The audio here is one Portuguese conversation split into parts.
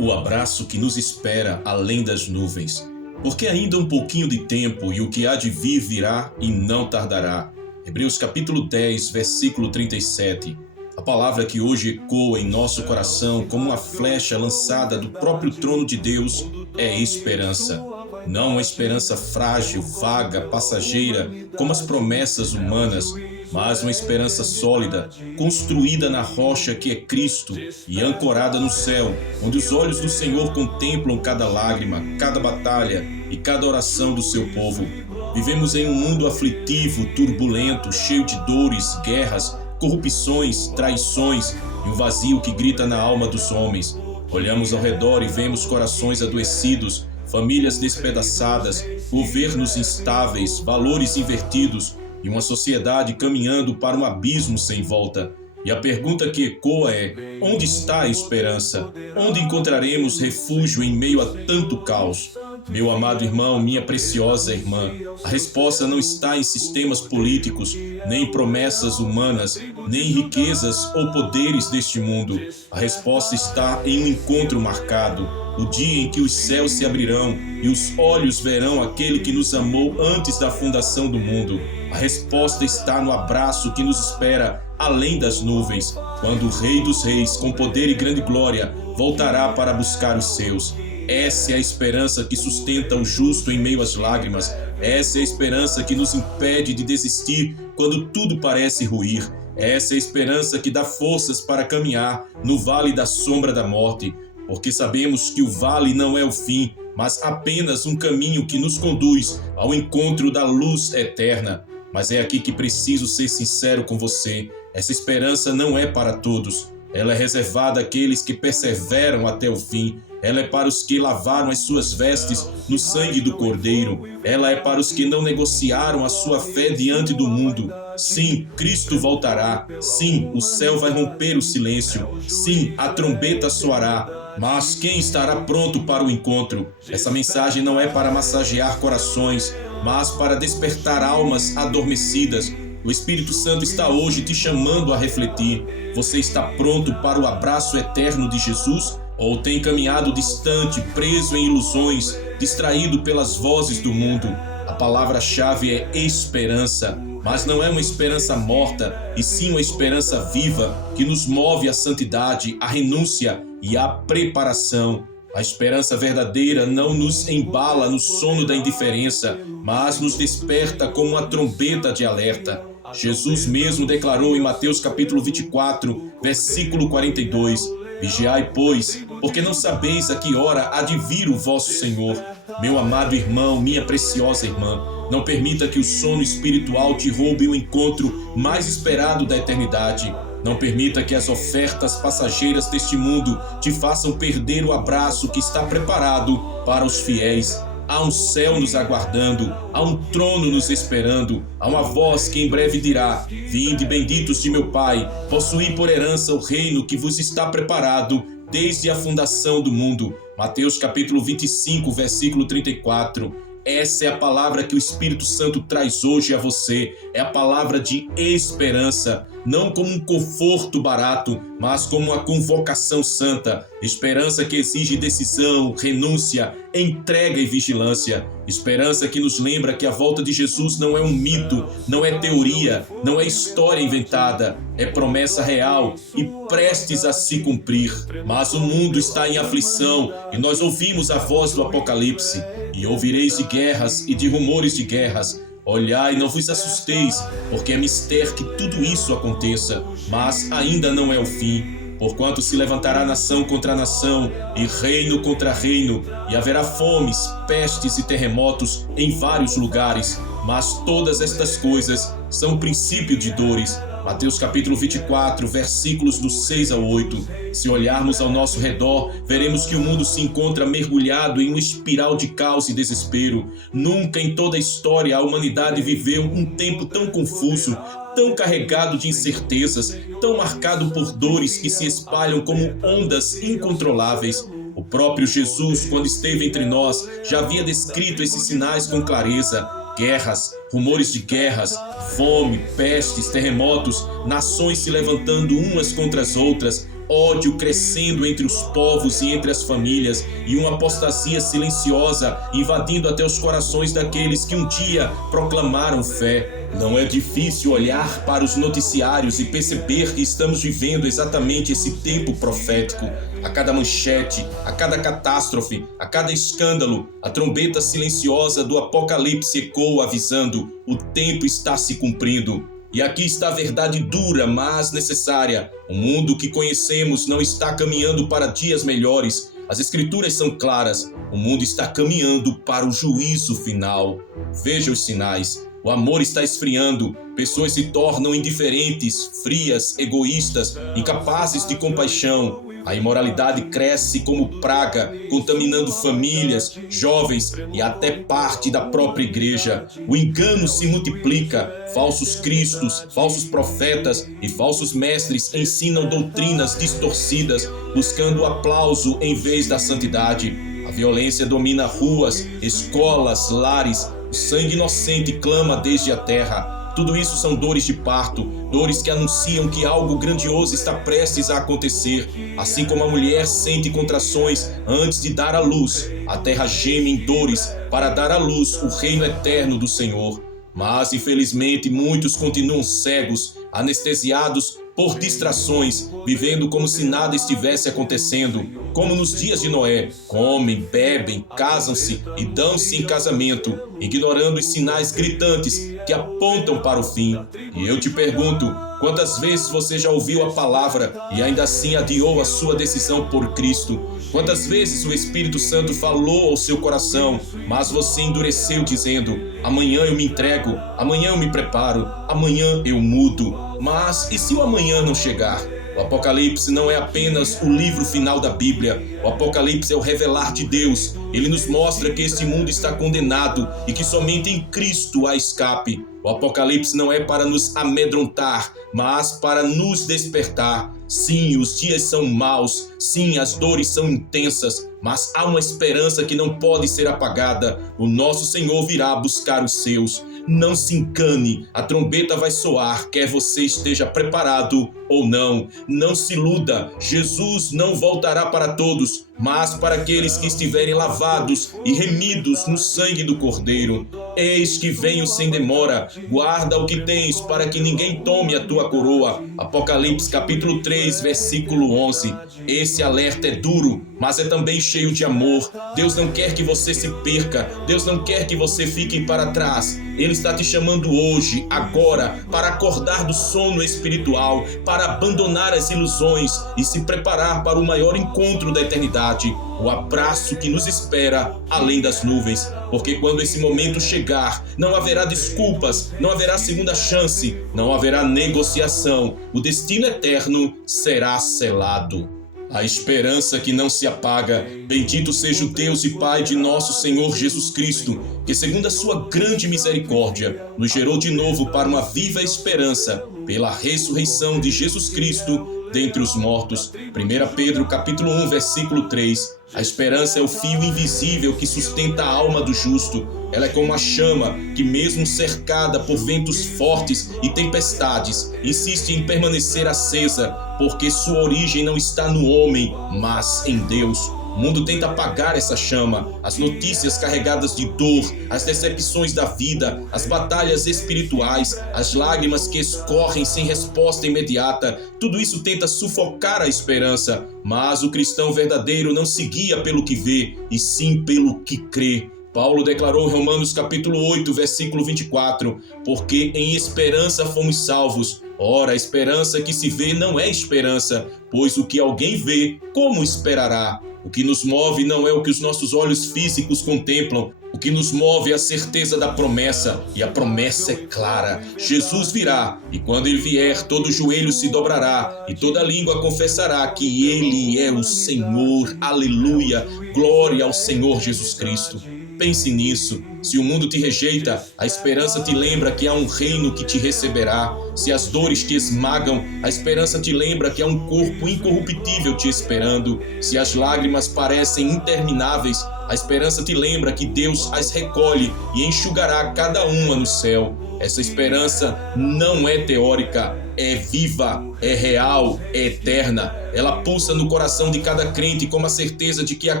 O abraço que nos espera além das nuvens. Porque ainda um pouquinho de tempo e o que há de vir virá e não tardará. Hebreus capítulo 10, versículo 37. A palavra que hoje ecoa em nosso coração como uma flecha lançada do próprio trono de Deus é esperança. Não uma esperança frágil, vaga, passageira, como as promessas humanas, mas uma esperança sólida, construída na rocha que é Cristo e ancorada no céu, onde os olhos do Senhor contemplam cada lágrima, cada batalha e cada oração do seu povo. Vivemos em um mundo aflitivo, turbulento, cheio de dores, guerras, corrupções, traições e um vazio que grita na alma dos homens. Olhamos ao redor e vemos corações adoecidos, famílias despedaçadas, governos instáveis, valores invertidos e uma sociedade caminhando para um abismo sem volta. E a pergunta que ecoa é: onde está a esperança? Onde encontraremos refúgio em meio a tanto caos? Meu amado irmão, minha preciosa irmã, a resposta não está em sistemas políticos, nem em promessas humanas, nem em riquezas ou poderes deste mundo. A resposta está em um encontro marcado, o dia em que os céus se abrirão e os olhos verão aquele que nos amou antes da fundação do mundo. A resposta está no abraço que nos espera além das nuvens, quando o Rei dos Reis, com poder e grande glória, voltará para buscar os seus. Essa é a esperança que sustenta o justo em meio às lágrimas. Essa é a esperança que nos impede de desistir quando tudo parece ruir. Essa é a esperança que dá forças para caminhar no vale da sombra da morte, porque sabemos que o vale não é o fim, mas apenas um caminho que nos conduz ao encontro da luz eterna. Mas é aqui que preciso ser sincero com você. Essa esperança não é para todos. Ela é reservada àqueles que perseveram até o fim. Ela é para os que lavaram as suas vestes no sangue do Cordeiro. Ela é para os que não negociaram a sua fé diante do mundo. Sim, Cristo voltará. Sim, o céu vai romper o silêncio. Sim, a trombeta soará. Mas quem estará pronto para o encontro? Essa mensagem não é para massagear corações, mas para despertar almas adormecidas. O Espírito Santo está hoje te chamando a refletir. Você está pronto para o abraço eterno de Jesus? Ou tem caminhado distante, preso em ilusões, distraído pelas vozes do mundo? A palavra-chave é esperança, mas não é uma esperança morta, e sim uma esperança viva que nos move à santidade, à renúncia e à preparação. A esperança verdadeira não nos embala no sono da indiferença, mas nos desperta como uma trombeta de alerta. Jesus mesmo declarou em Mateus capítulo 24, versículo 42, Vigiai, pois, porque não sabeis a que hora há de vir o vosso Senhor. Meu amado irmão, minha preciosa irmã, não permita que o sono espiritual te roube o encontro mais esperado da eternidade. Não permita que as ofertas passageiras deste mundo te façam perder o abraço que está preparado para os fiéis. Há um céu nos aguardando, há um trono nos esperando, há uma voz que em breve dirá: Vinde, benditos de meu Pai, possuí por herança o reino que vos está preparado desde a fundação do mundo. Mateus capítulo 25, versículo 34. Essa é a palavra que o Espírito Santo traz hoje a você. É a palavra de esperança, não como um conforto barato, mas como uma convocação santa. Esperança que exige decisão, renúncia, entrega e vigilância. Esperança que nos lembra que a volta de Jesus não é um mito, não é teoria, não é história inventada. É promessa real e prestes a se cumprir. Mas o mundo está em aflição e nós ouvimos a voz do Apocalipse. E ouvireis de guerras e de rumores de guerras. Olhai, não vos assusteis, porque é mister que tudo isso aconteça, mas ainda não é o fim. Porquanto se levantará nação contra nação, e reino contra reino, e haverá fomes, pestes e terremotos em vários lugares. Mas todas estas coisas são o princípio de dores. Mateus capítulo 24, versículos do 6 ao 8. Se olharmos ao nosso redor, veremos que o mundo se encontra mergulhado em uma espiral de caos e desespero. Nunca em toda a história a humanidade viveu um tempo tão confuso, tão carregado de incertezas, tão marcado por dores que se espalham como ondas incontroláveis. O próprio Jesus, quando esteve entre nós, já havia descrito esses sinais com clareza. Guerras, rumores de guerras, fome, pestes, terremotos, nações se levantando umas contra as outras, ódio crescendo entre os povos e entre as famílias, e uma apostasia silenciosa invadindo até os corações daqueles que um dia proclamaram fé. Não é difícil olhar para os noticiários e perceber que estamos vivendo exatamente esse tempo profético. A cada manchete, a cada catástrofe, a cada escândalo, a trombeta silenciosa do Apocalipse ecoa avisando: o tempo está se cumprindo. E aqui está a verdade dura, mas necessária. O mundo que conhecemos não está caminhando para dias melhores. As escrituras são claras. O mundo está caminhando para o juízo final. Veja os sinais. O amor está esfriando. Pessoas se tornam indiferentes, frias, egoístas, incapazes de compaixão. A imoralidade cresce como praga, contaminando famílias, jovens e até parte da própria igreja. O engano se multiplica. Falsos cristos, falsos profetas e falsos mestres ensinam doutrinas distorcidas, buscando aplauso em vez da santidade. A violência domina ruas, escolas, lares. O sangue inocente clama desde a terra. Tudo isso são dores de parto, dores que anunciam que algo grandioso está prestes a acontecer. Assim como a mulher sente contrações antes de dar à luz, a terra geme em dores para dar à luz o reino eterno do Senhor. Mas, infelizmente, muitos continuam cegos, anestesiados por distrações, vivendo como se nada estivesse acontecendo, como nos dias de Noé. Comem, bebem, casam-se e dão-se em casamento, ignorando os sinais gritantes que apontam para o fim. E eu te pergunto, quantas vezes você já ouviu a palavra e ainda assim adiou a sua decisão por Cristo? Quantas vezes o Espírito Santo falou ao seu coração, mas você endureceu dizendo: amanhã eu me entrego, amanhã eu me preparo, amanhã eu mudo. Mas e se o amanhã não chegar? O Apocalipse não é apenas o livro final da Bíblia. O Apocalipse é o revelar de Deus. Ele nos mostra que este mundo está condenado e que somente em Cristo há escape. O Apocalipse não é para nos amedrontar, mas para nos despertar. Sim, os dias são maus. Sim, as dores são intensas. Mas há uma esperança que não pode ser apagada. O nosso Senhor virá buscar os seus. Não se engane, a trombeta vai soar, quer você esteja preparado ou não. Não se iluda, Jesus não voltará para todos, mas para aqueles que estiverem lavados e remidos no sangue do Cordeiro. Eis que venho sem demora, guarda o que tens para que ninguém tome a tua coroa. Apocalipse capítulo 3, versículo 11. Esse alerta é duro, mas é também cheio de amor. Deus não quer que você se perca, Deus não quer que você fique para trás. Ele está te chamando hoje, agora, para acordar do sono espiritual, para abandonar as ilusões e se preparar para o maior encontro da eternidade, o abraço que nos espera além das nuvens. Porque quando esse momento chegar, não haverá desculpas, não haverá segunda chance, não haverá negociação. O destino eterno será selado. A esperança que não se apaga. Bendito seja o Deus e Pai de nosso Senhor Jesus Cristo, que segundo a sua grande misericórdia, nos gerou de novo para uma viva esperança, pela ressurreição de Jesus Cristo dentre os mortos. 1 Pedro capítulo 1, versículo 3. A esperança é o fio invisível que sustenta a alma do justo. Ela é como a chama que, mesmo cercada por ventos fortes e tempestades, insiste em permanecer acesa, porque sua origem não está no homem, mas em Deus. O mundo tenta apagar essa chama. As notícias carregadas de dor, as decepções da vida, as batalhas espirituais, as lágrimas que escorrem sem resposta imediata, tudo isso tenta sufocar a esperança. Mas o cristão verdadeiro não se guia pelo que vê, e sim pelo que crê. Paulo declarou em Romanos capítulo 8, versículo 24, porque em esperança fomos salvos. Ora, a esperança que se vê não é esperança, pois o que alguém vê, como esperará? O que nos move não é o que os nossos olhos físicos contemplam. O que nos move é a certeza da promessa, e a promessa é clara. Jesus virá, e quando ele vier, todo joelho se dobrará, e toda língua confessará que ele é o Senhor. Aleluia! Glória ao Senhor Jesus Cristo. Pense nisso. Se o mundo te rejeita, a esperança te lembra que há um reino que te receberá. Se as dores te esmagam, a esperança te lembra que há um corpo incorruptível te esperando. Se as lágrimas parecem intermináveis, a esperança te lembra que Deus as recolhe e enxugará cada uma no céu. Essa esperança não é teórica, é viva, é real, é eterna. Ela pulsa no coração de cada crente como a certeza de que a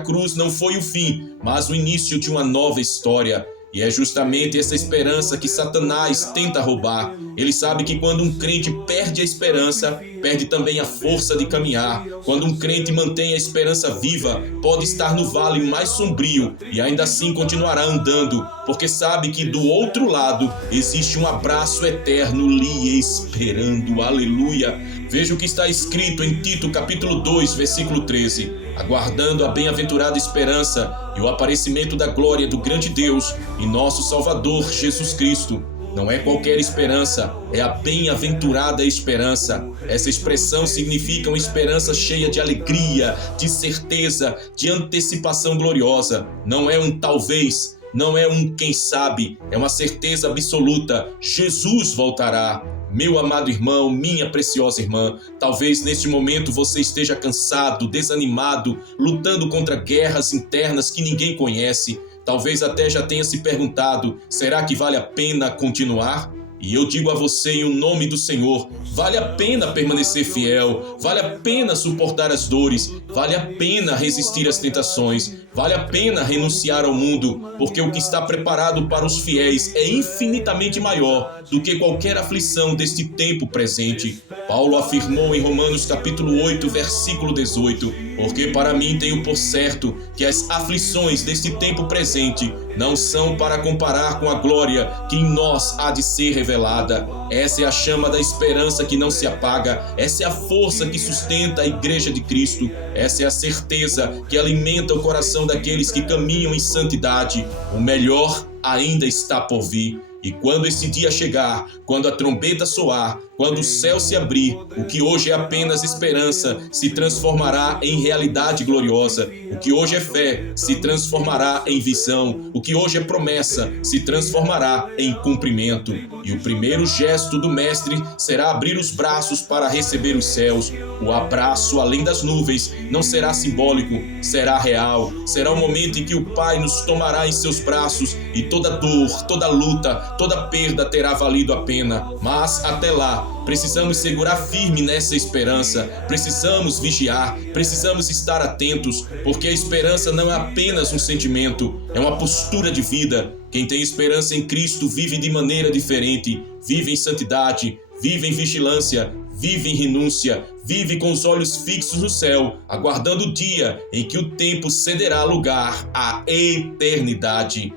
cruz não foi o fim, mas o início de uma nova história. E é justamente essa esperança que Satanás tenta roubar. Ele sabe que quando um crente perde a esperança, perde também a força de caminhar. Quando um crente mantém a esperança viva, pode estar no vale mais sombrio e ainda assim continuará andando, porque sabe que do outro lado existe um abraço eterno lhe esperando. Aleluia! Veja o que está escrito em Tito capítulo 2, versículo 13. Aguardando a bem-aventurada esperança e o aparecimento da glória do grande Deus e nosso Salvador Jesus Cristo. Não é qualquer esperança, é a bem-aventurada esperança. Essa expressão significa uma esperança cheia de alegria, de certeza, de antecipação gloriosa. Não é um talvez, não é um quem sabe, é uma certeza absoluta. Jesus voltará. Meu amado irmão, minha preciosa irmã, talvez neste momento você esteja cansado, desanimado, lutando contra guerras internas que ninguém conhece. Talvez até já tenha se perguntado, será que vale a pena continuar? E eu digo a você em o nome do Senhor, vale a pena permanecer fiel, vale a pena suportar as dores, vale a pena resistir às tentações, vale a pena renunciar ao mundo, porque o que está preparado para os fiéis é infinitamente maior do que qualquer aflição deste tempo presente. Paulo afirmou em Romanos capítulo 8, versículo 18, porque para mim tenho por certo que as aflições deste tempo presente não são para comparar com a glória que em nós há de ser revelada. Essa é a chama da esperança que não se apaga, essa é a força que sustenta a Igreja de Cristo, essa é a certeza que alimenta o coração daqueles que caminham em santidade. O melhor ainda está por vir. E quando esse dia chegar, quando a trombeta soar, quando o céu se abrir, o que hoje é apenas esperança se transformará em realidade gloriosa. O que hoje é fé se transformará em visão. O que hoje é promessa se transformará em cumprimento. E o primeiro gesto do Mestre será abrir os braços para receber os céus. O abraço além das nuvens não será simbólico, será real. Será o momento em que o Pai nos tomará em seus braços e toda dor, toda luta, toda perda terá valido a pena. Mas até lá, precisamos segurar firme nessa esperança, precisamos vigiar, precisamos estar atentos, porque a esperança não é apenas um sentimento, é uma postura de vida. Quem tem esperança em Cristo vive de maneira diferente, vive em santidade, vive em vigilância, vive em renúncia, vive com os olhos fixos no céu, aguardando o dia em que o tempo cederá lugar à eternidade.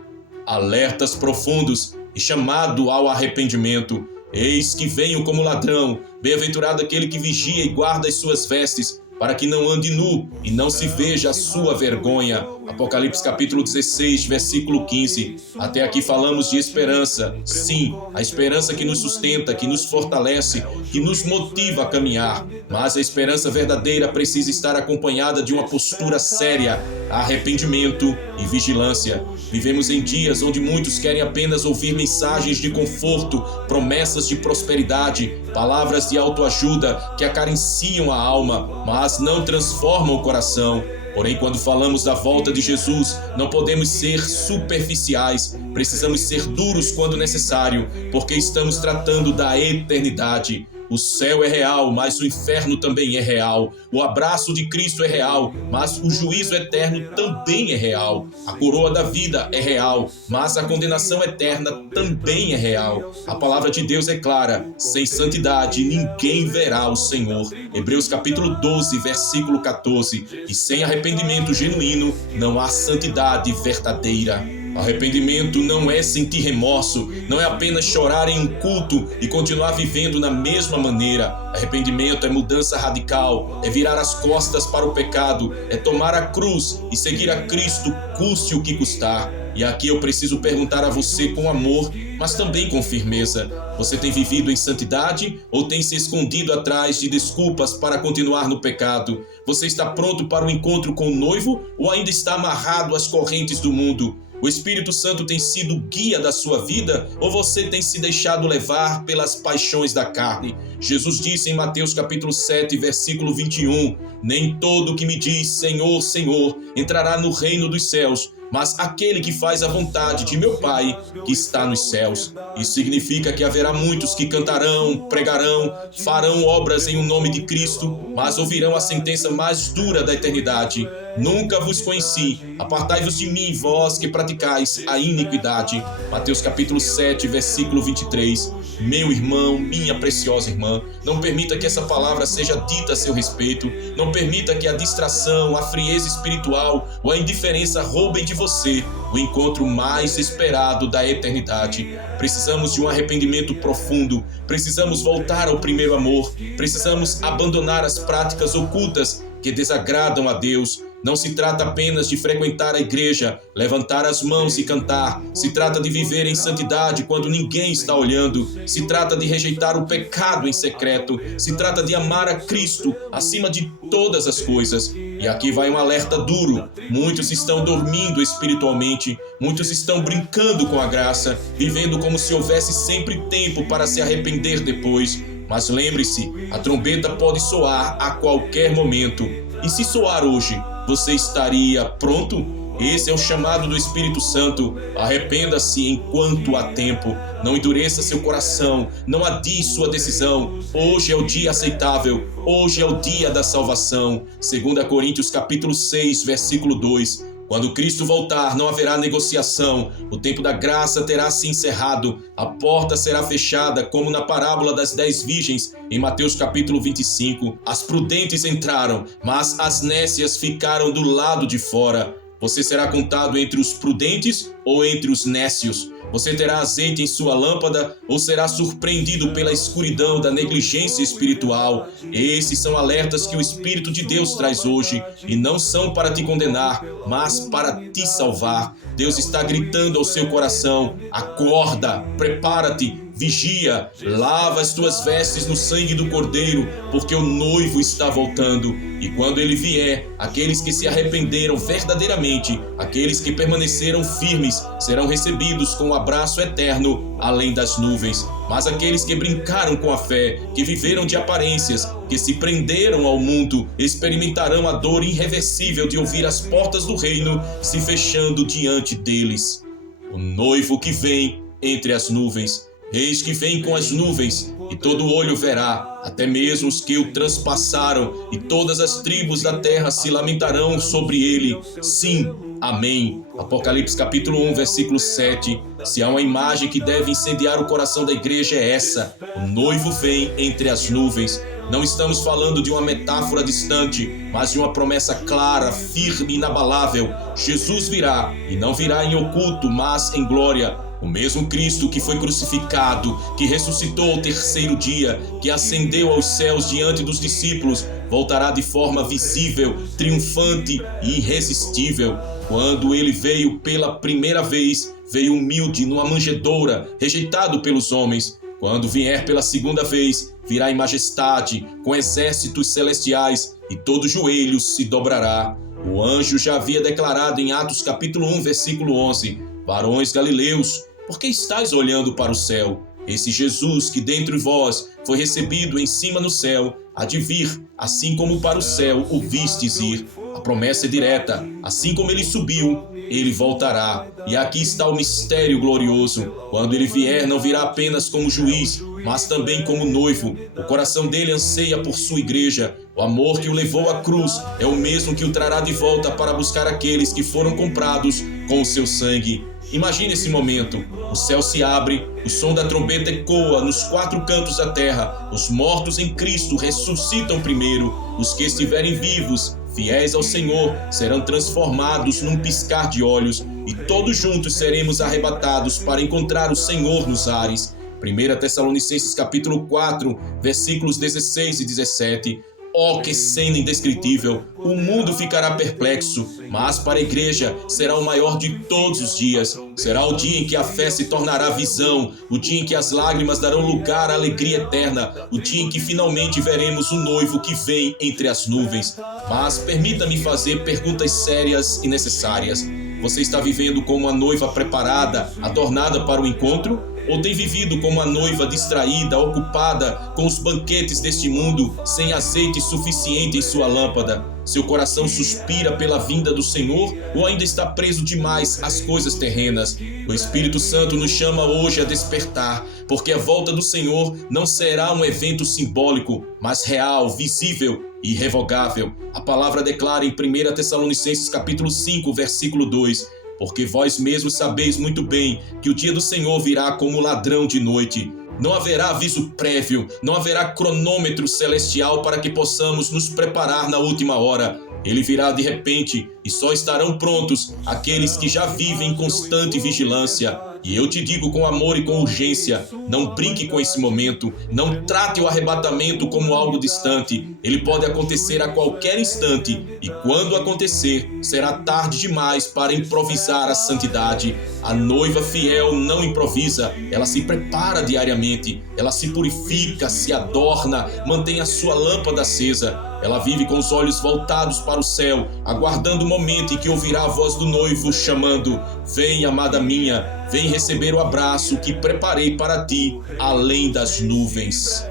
Alertas profundos e chamado ao arrependimento. Eis que venho como ladrão, bem-aventurado aquele que vigia e guarda as suas vestes, para que não ande nu e não se veja a sua vergonha. Apocalipse capítulo 16, versículo 15. Até aqui falamos de esperança. Sim, a esperança que nos sustenta, que nos fortalece, que nos motiva a caminhar. Mas a esperança verdadeira precisa estar acompanhada de uma postura séria, arrependimento e vigilância. Vivemos em dias onde muitos querem apenas ouvir mensagens de conforto, promessas de prosperidade, palavras de autoajuda que acariciam a alma, mas não transformam o coração. Porém, quando falamos da volta de Jesus, não podemos ser superficiais, precisamos ser duros quando necessário, porque estamos tratando da eternidade. O céu é real, mas o inferno também é real. O abraço de Cristo é real, mas o juízo eterno também é real. A coroa da vida é real, mas a condenação eterna também é real. A palavra de Deus é clara: sem santidade ninguém verá o Senhor. Hebreus capítulo 12, versículo 14. E sem arrependimento genuíno não há santidade verdadeira. Arrependimento não é sentir remorso, não é apenas chorar em um culto e continuar vivendo na mesma maneira. Arrependimento é mudança radical, é virar as costas para o pecado, é tomar a cruz e seguir a Cristo, custe o que custar. E aqui eu preciso perguntar a você com amor, mas também com firmeza: você tem vivido em santidade ou tem se escondido atrás de desculpas para continuar no pecado? Você está pronto para o encontro com o noivo ou ainda está amarrado às correntes do mundo? O Espírito Santo tem sido o guia da sua vida ou você tem se deixado levar pelas paixões da carne? Jesus disse em Mateus capítulo 7, versículo 21, nem todo que me diz Senhor, Senhor entrará no reino dos céus, mas aquele que faz a vontade de meu Pai que está nos céus. Isso significa que haverá muitos que cantarão, pregarão, farão obras em o nome de Cristo, mas ouvirão a sentença mais dura da eternidade. Nunca vos conheci, apartai-vos de mim, vós que praticais a iniquidade. Mateus capítulo 7, versículo 23. Meu irmão, minha preciosa irmã, não permita que essa palavra seja dita a seu respeito, não permita que a distração, a frieza espiritual ou a indiferença roubem de você o encontro mais esperado da eternidade. Precisamos de um arrependimento profundo, precisamos voltar ao primeiro amor, precisamos abandonar as práticas ocultas que desagradam a Deus. Não se trata apenas de frequentar a igreja, levantar as mãos e cantar. Se trata de viver em santidade quando ninguém está olhando. Se trata de rejeitar o pecado em secreto. Se trata de amar a Cristo acima de todas as coisas. E aqui vai um alerta duro. Muitos estão dormindo espiritualmente. Muitos estão brincando com a graça, vivendo como se houvesse sempre tempo para se arrepender depois. Mas lembre-se, a trombeta pode soar a qualquer momento. E se soar hoje, você estaria pronto? Esse é o chamado do Espírito Santo. Arrependa-se enquanto há tempo. Não endureça seu coração. Não adie sua decisão. Hoje é o dia aceitável. Hoje é o dia da salvação. 2 Coríntios capítulo 6, versículo 2. Quando Cristo voltar, não haverá negociação. O tempo da graça terá se encerrado. A porta será fechada, como na parábola das 10 virgens, em Mateus capítulo 25. As prudentes entraram, mas as nécias ficaram do lado de fora. Você será contado entre os prudentes ou entre os nécios? Você terá azeite em sua lâmpada ou será surpreendido pela escuridão da negligência espiritual? Esses são alertas que o Espírito de Deus traz hoje e não são para te condenar, mas para te salvar. Deus está gritando ao seu coração: acorda, prepara-te, vigia, lava as tuas vestes no sangue do Cordeiro, porque o noivo está voltando. E quando ele vier, aqueles que se arrependeram verdadeiramente, aqueles que permaneceram firmes, serão recebidos com o abraço eterno além das nuvens. Mas aqueles que brincaram com a fé, que viveram de aparências, que se prenderam ao mundo, experimentarão a dor irreversível de ouvir as portas do reino se fechando diante deles. O noivo que vem entre as nuvens. Eis que vem com as nuvens, e todo olho verá, até mesmo os que o transpassaram, e todas as tribos da terra se lamentarão sobre ele. Sim, amém. Apocalipse capítulo 1, versículo 7. Se há uma imagem que deve incendiar o coração da igreja, é essa: o noivo vem entre as nuvens. Não estamos falando de uma metáfora distante, mas de uma promessa clara, firme e inabalável. Jesus virá, e não virá em oculto, mas em glória. O mesmo Cristo que foi crucificado, que ressuscitou ao terceiro dia, que ascendeu aos céus diante dos discípulos, voltará de forma visível, triunfante e irresistível. Quando ele veio pela primeira vez, veio humilde numa manjedoura, rejeitado pelos homens. Quando vier pela segunda vez, virá em majestade, com exércitos celestiais, e todo joelho se dobrará. O anjo já havia declarado em Atos capítulo 1, versículo 11, varões galileus, por que estáis olhando para o céu? Esse Jesus que dentre vós foi recebido em cima no céu, há de vir, assim como para o céu o vistes ir. A promessa é direta: assim como ele subiu, ele voltará. E aqui está o mistério glorioso. Quando ele vier, não virá apenas como juiz, mas também como noivo. O coração dele anseia por sua igreja. O amor que o levou à cruz é o mesmo que o trará de volta para buscar aqueles que foram comprados com o seu sangue. Imagine esse momento. O céu se abre, o som da trombeta ecoa nos 4 cantos da terra. Os mortos em Cristo ressuscitam primeiro. Os que estiverem vivos, fiéis ao Senhor, serão transformados num piscar de olhos, e todos juntos seremos arrebatados para encontrar o Senhor nos ares. 1 Tessalonicenses capítulo 4, versículos 16 e 17. Oh, que cena indescritível! O mundo ficará perplexo, mas para a igreja será o maior de todos os dias. Será o dia em que a fé se tornará visão, o dia em que as lágrimas darão lugar à alegria eterna, o dia em que finalmente veremos o noivo que vem entre as nuvens. Mas permita-me fazer perguntas sérias e necessárias. Você está vivendo como uma noiva preparada, adornada para o encontro? Ou tem vivido como a noiva distraída, ocupada com os banquetes deste mundo, sem azeite suficiente em sua lâmpada? Seu coração suspira pela vinda do Senhor ou ainda está preso demais às coisas terrenas? O Espírito Santo nos chama hoje a despertar, porque a volta do Senhor não será um evento simbólico, mas real, visível e irrevogável. A palavra declara em 1 Tessalonicenses capítulo 5, versículo 2: porque vós mesmos sabeis muito bem que o dia do Senhor virá como ladrão de noite. Não haverá aviso prévio, não haverá cronômetro celestial para que possamos nos preparar na última hora. Ele virá de repente e só estarão prontos aqueles que já vivem em constante vigilância. E eu te digo com amor e com urgência, não brinque com esse momento, não trate o arrebatamento como algo distante. Ele pode acontecer a qualquer instante e quando acontecer, será tarde demais para improvisar a santidade. A noiva fiel não improvisa, ela se prepara diariamente, ela se purifica, se adorna, mantém a sua lâmpada acesa. Ela vive com os olhos voltados para o céu, aguardando o momento em que ouvirá a voz do noivo chamando: vem, amada minha, vem receber o abraço que preparei para ti, além das nuvens.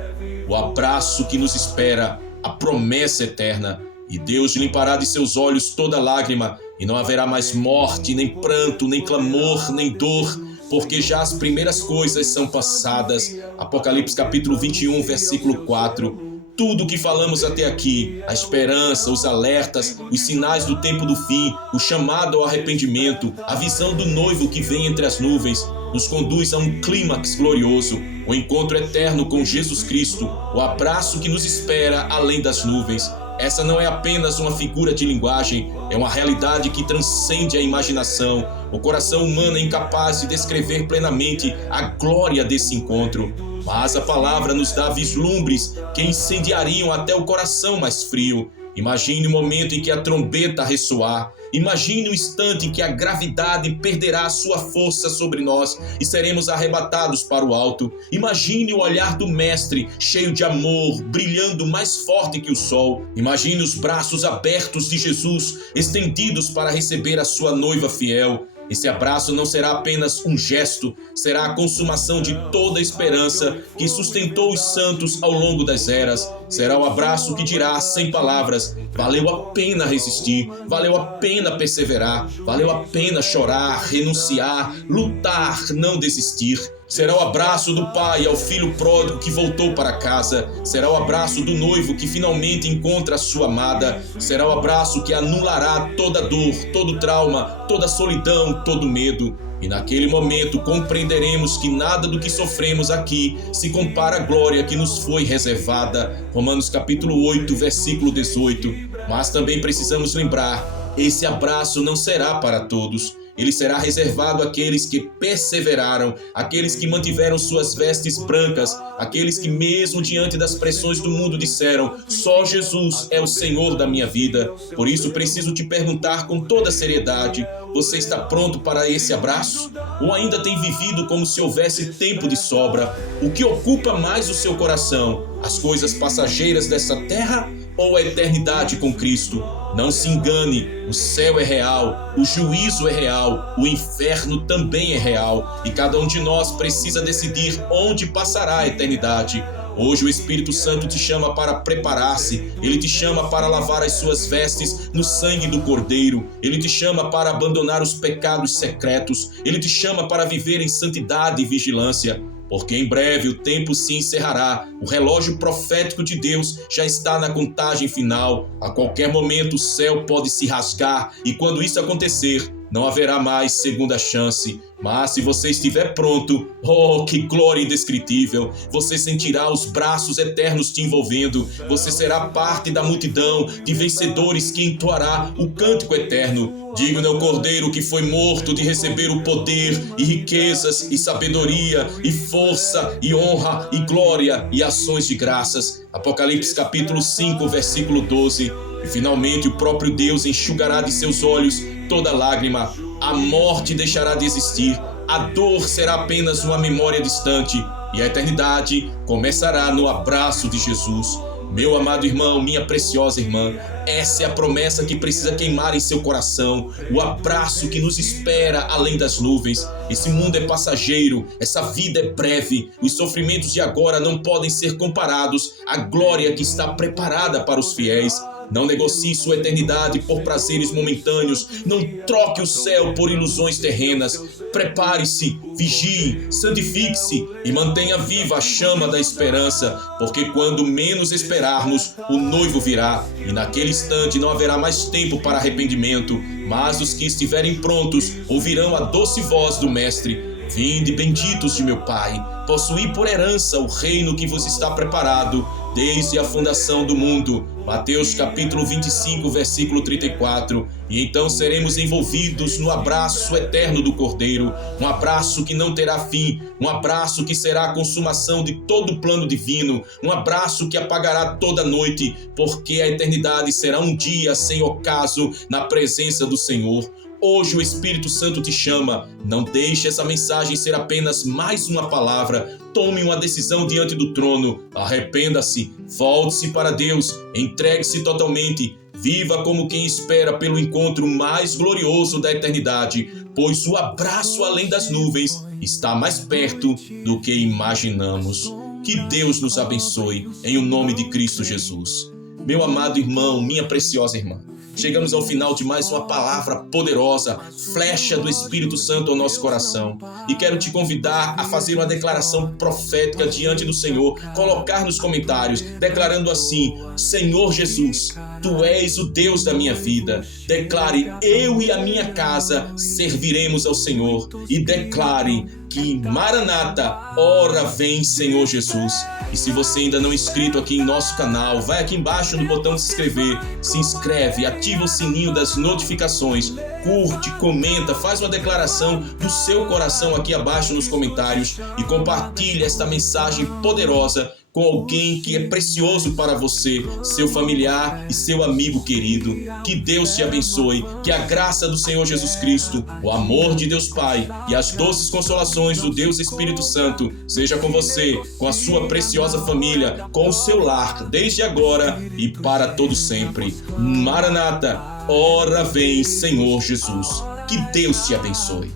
O abraço que nos espera, a promessa eterna. E Deus limpará de seus olhos toda lágrima, e não haverá mais morte, nem pranto, nem clamor, nem dor, porque já as primeiras coisas são passadas. Apocalipse capítulo 21, versículo 4. Tudo o que falamos até aqui, a esperança, os alertas, os sinais do tempo do fim, o chamado ao arrependimento, a visão do noivo que vem entre as nuvens, nos conduz a um clímax glorioso, o encontro eterno com Jesus Cristo, o abraço que nos espera além das nuvens. Essa não é apenas uma figura de linguagem, é uma realidade que transcende a imaginação. O coração humano é incapaz de descrever plenamente a glória desse encontro. Mas a palavra nos dá vislumbres que incendiariam até o coração mais frio. Imagine o momento em que a trombeta ressoar. Imagine o instante em que a gravidade perderá a sua força sobre nós e seremos arrebatados para o alto. Imagine o olhar do Mestre, cheio de amor, brilhando mais forte que o sol. Imagine os braços abertos de Jesus, estendidos para receber a sua noiva fiel. Esse abraço não será apenas um gesto, será a consumação de toda a esperança que sustentou os santos ao longo das eras. Será o abraço que dirá sem palavras: valeu a pena resistir, valeu a pena perseverar, valeu a pena chorar, renunciar, lutar, não desistir. Será o abraço do pai ao filho pródigo que voltou para casa. Será o abraço do noivo que finalmente encontra a sua amada. Será o abraço que anulará toda dor, todo trauma, toda solidão, todo medo. E naquele momento compreenderemos que nada do que sofremos aqui se compara à glória que nos foi reservada. Romanos capítulo 8, versículo 18. Mas também precisamos lembrar, esse abraço não será para todos. Ele será reservado àqueles que perseveraram, àqueles que mantiveram suas vestes brancas, àqueles que mesmo diante das pressões do mundo disseram: só Jesus é o Senhor da minha vida. Por isso preciso te perguntar com toda seriedade: você está pronto para esse abraço? Ou ainda tem vivido como se houvesse tempo de sobra? O que ocupa mais o seu coração? As coisas passageiras dessa terra ou a eternidade com Cristo? Não se engane, o céu é real, o juízo é real, o inferno também é real, e cada um de nós precisa decidir onde passará a eternidade. Hoje o Espírito Santo te chama para preparar-se, ele te chama para lavar as suas vestes no sangue do Cordeiro, ele te chama para abandonar os pecados secretos, ele te chama para viver em santidade e vigilância. Porque em breve o tempo se encerrará, o relógio profético de Deus já está na contagem final. A qualquer momento o céu pode se rasgar e quando isso acontecer, não haverá mais segunda chance. Mas se você estiver pronto, oh, que glória indescritível! Você sentirá os braços eternos te envolvendo. Você será parte da multidão de vencedores que entoará o cântico eterno. Digno é o Cordeiro que foi morto de receber o poder e riquezas e sabedoria e força e honra e glória e ações de graças. Apocalipse capítulo 5, versículo 12. E finalmente o próprio Deus enxugará de seus olhos toda lágrima. A morte deixará de existir, a dor será apenas uma memória distante e a eternidade começará no abraço de Jesus. Meu amado irmão, minha preciosa irmã, essa é a promessa que precisa queimar em seu coração, o abraço que nos espera além das nuvens. Esse mundo é passageiro, essa vida é breve, os sofrimentos de agora não podem ser comparados à glória que está preparada para os fiéis. Não negocie sua eternidade por prazeres momentâneos. Não troque o céu por ilusões terrenas. Prepare-se, vigie, santifique-se e mantenha viva a chama da esperança, porque quando menos esperarmos, o noivo virá, e naquele instante não haverá mais tempo para arrependimento, mas os que estiverem prontos ouvirão a doce voz do Mestre: Vinde, benditos de meu Pai, possuí por herança o reino que vos está preparado desde a fundação do mundo. Mateus capítulo 25, versículo 34. E então seremos envolvidos no abraço eterno do Cordeiro, um abraço que não terá fim, um abraço que será a consumação de todo o plano divino, um abraço que apagará toda noite, porque a eternidade será um dia sem ocaso na presença do Senhor. Hoje o Espírito Santo te chama. Não deixe essa mensagem ser apenas mais uma palavra. Tome uma decisão diante do trono. Arrependa-se, volte-se para Deus, entregue-se totalmente. Viva como quem espera pelo encontro mais glorioso da eternidade, pois o abraço além das nuvens está mais perto do que imaginamos. Que Deus nos abençoe, em o nome de Cristo Jesus. Meu amado irmão, minha preciosa irmã, chegamos ao final de mais uma palavra poderosa, flecha do Espírito Santo ao nosso coração. E quero te convidar a fazer uma declaração profética diante do Senhor, colocar nos comentários, declarando assim: Senhor Jesus, Tu és o Deus da minha vida. Declare: eu e a minha casa serviremos ao Senhor. E declare que Maranata, ora vem Senhor Jesus. E se você ainda não é inscrito aqui em nosso canal, vai aqui embaixo no botão de se inscrever, se inscreve, ativa o sininho das notificações, curte, comenta, faz uma declaração do seu coração aqui abaixo nos comentários e compartilhe esta mensagem poderosa com alguém que é precioso para você, seu familiar e seu amigo querido. Que Deus te abençoe, que a graça do Senhor Jesus Cristo, o amor de Deus Pai e as doces consolações do Deus Espírito Santo seja com você, com a sua preciosa família, com o seu lar, desde agora e para todo sempre. Maranata, ora vem Senhor Jesus. Que Deus te abençoe.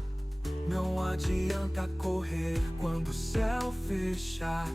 Não adianta correr quando o céu fechar.